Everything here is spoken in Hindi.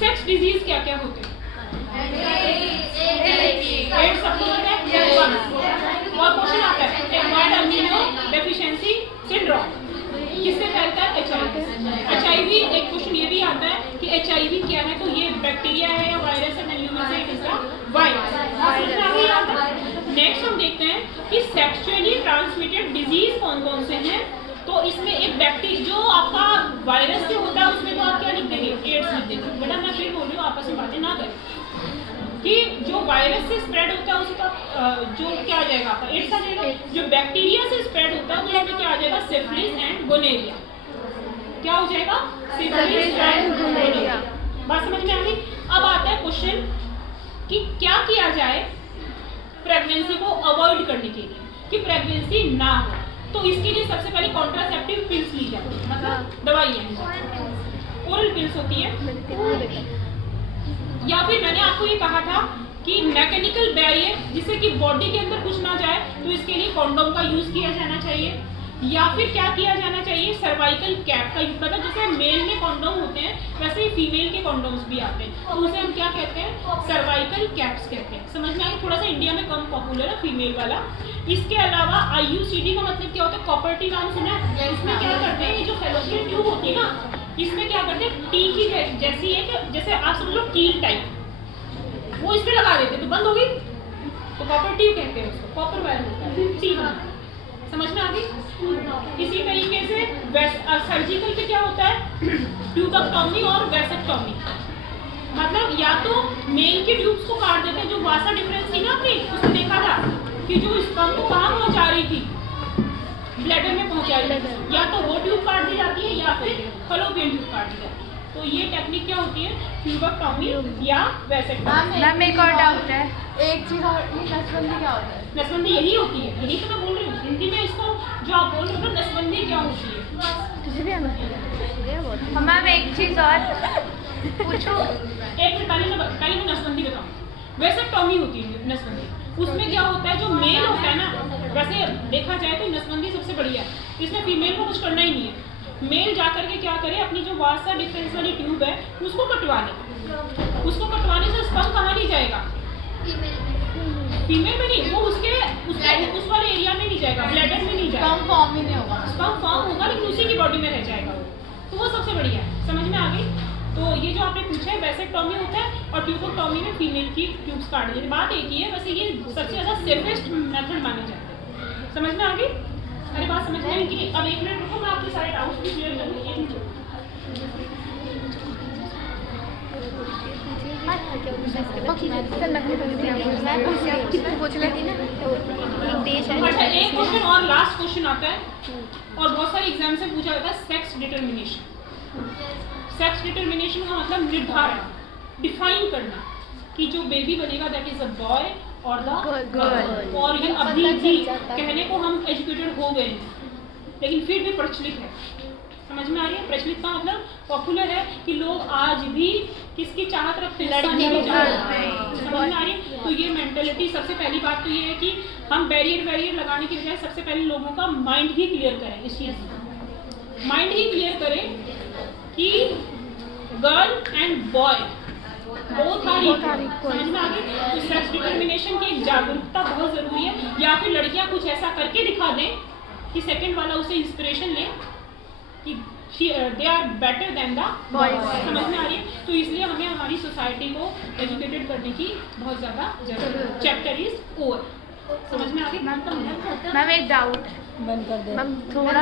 सेक्स डिजीज क्या क्या होते हैं? एड्स सबको होता है। और क्वेश्चन आता है एक्वायर्ड अमीनो डेफिशिएंसी सिंड्रोम किससे फैलता है? HIV। एक क्वेश्चन ये भी आता है कि HIV क्या है, तो ये बैक्टीरिया है या वायरस है? नहीं, ह्यूमन से इसका वायरस। नेक्स्ट हम देखते हैं कि सेक्सुअली ट्रांसमिटेड डिजीज कौन कौन से हैं। तो इसमें एक बैक्टीरिया जो आपका वायरस से होता है उसमें तो आप क्या लिख देंगे? एड्स लिख देंगे। बेटा मैं फिर बोल रही हूँ, आपस में बातें ना करें कि जो वायरस से स्प्रेड होता है उसका जो क्या आ जाएगा आपका? एड्स आ जाएगा। जो बैक्टीरिया से स्प्रेड होता है उसमें क्या आ जाएगा? Syphilis and gonorrhoea. क्या हो जाएगा? Syphilis and gonorrhoea. बात समझ में आ गई? अब आता है क्वेश्चन कि क्या किया जाए प्रेगनेंसी को अवॉइड करने के लिए कि प्रेगनेंसी ना हो। तो इसके लिए सबसे पहले कॉन्ट्रासेप्टिव पिल्स ली जाती है, मतलब दवाइयाँ ओरल पिल्स होती है। या फिर मैंने आपको ये कहा था कि मैकेनिकल बैरियर जिससे कि बॉडी के अंदर कुछ ना जाए, तो इसके लिए कॉन्डोम का यूज किया जाना चाहिए। या फिर क्या किया जाना चाहिए? सर्वाइकल कैप का यूज। मतलब जैसे मेल में कॉन्डोम होते हैं वैसे ही फीमेल के कॉन्डोम्स भी आते हैं, तो उसे हम क्या कहते हैं? सर्वाइकल कैप्स कहते हैं। समझ में आए? थोड़ा सा इंडिया में कम पॉपुलर है फीमेल वाला। इसके अलावा IUCD का मतलब क्या होता है? कॉपर टी नाम सुना है? इसमें क्या करते हैं, ये जो फेलोपियन ट्यूब होती है ना, इसमें क्या करते हैं? टी की जैसी एक, जैसे आप समझ लो कील टाइप, वो इस पे लगा देते तो बंद हो गई, तो कॉपर ट्यूब कहते हैं उसको। कॉपर वायर होता है टी। समझ में आ गई? इसी तरीके से सर्जिकल पे क्या होता है? ट्यूबेक्टोमी और वैसेक्टोमी। मतलब या तो मेल के ट्यूब्स को काट देते हैं, जो वासा डिफरेंस थी ना आपने उसमें देखा था कि जो स्पर्म को कहाँ पहुंचा रही थी? ब्लैडर में पहुंचा रही थी। या तो वो ट्यूब काट दी जाती है या फिर फलोपियन ट्यूब काट दी जाती है। तो ये टेक्निक क्या होती है? ट्यूबेक्टोमी या वैसेक्टोमी। मैम एक और डाउट है, एक चीज और, ये नसबंदी क्या होता है? नसबंदी यही होती है, यही तो मैं बोल रही हूँ हिंदी में इसको। जो आप बोल रहे हो ना नसबंदी क्या होती है? मैम एक चीज और पूछो। एक मिनट, पहले मैं नसबंदी बताऊँ। वैसेक्टोमी होती है नसबंदी। उसमें क्या होता है? जो मेल होता है ना, वैसे देखा जाए तो नसबंदी सबसे बढ़िया है। इसमें फीमेल को कुछ करना ही नहीं है। मेल जा करके क्या करे, अपनी जो वासा डिफरेंस वाली ट्यूब है उसको कटवा ले। उसको कटवाने से स्पर्म कहाँ नहीं जाएगा? फीमेल में नहीं, वो उसके उस वाले एरिया में नहीं जाएगा, ब्लैडर में नहीं जाएगा। स्पर्म फॉर्म ही नहीं होगा। स्पर्म फॉर्म होगा लेकिन उसी की बॉडी में रह जाएगा वो। तो वो सबसे बढ़िया है। समझ में आ गई? तो ये जो आपने पूछा है वैसेक्टोमी होता है और ट्यूबेक्टोमी में फीमेल की ट्यूब्स काट देते हैं। बात एक ही है, वैसे ये सबसे ज़्यादा सेफेस्ट मेथड माने जाते हैं। समझ में आ गई? अरे बात समझ में आई कि अब एक मिनट रुको, मैं आपके सारे डाउट्स भी क्लियर कर दूँगी। अच्छा, एक क्वेश्चन और लास्ट क्वेश्चन आता है और बहुत सारे एग्जाम से पूछा जाता है, सेक्स डिटर्मिनेशन। सेक्स डिटर्मिनेशन का मतलब निर्धारण, डिफाइन करना कि जो बेबी बनेगा दैट इज अ बॉय और द गर्ल। और ये अभी भी कहने को हम एजुकेटेड हो गए हैं लेकिन फिर भी प्रचलित है। समझ में आ रही है? प्रचलित का मतलब पॉपुलर है कि लोग आज भी किसकी चाहत रखते हैं? लड़की की चाहत। समझ में आ रही है? तो ये मेंटेलिटी, सबसे पहली बात तो ये है कि हम बैरियर लगाने की बजाय सबसे पहले लोगों का माइंड ही क्लियर करें। इस चीज़ से माइंड ही क्लियर करें कि गर्ल एंड बॉय बहुत सारी। समझ में आ गई? तो सेक्स डिटर्मिनेशन की एक जागरूकता बहुत जरूरी है। या फिर लड़कियां कुछ ऐसा करके दिखा दें कि सेकंड वाला उसे इंस्पिरेशन ले कि they are better than the boys. समझ में आ रही है? तो इसलिए हमें हमारी सोसाइटी को एजुकेटेड करने की बहुत ज़्यादा जरूरत है। Chapter is over. समझ में आ गई? मैम एक डाउट है, मैम थोड़ा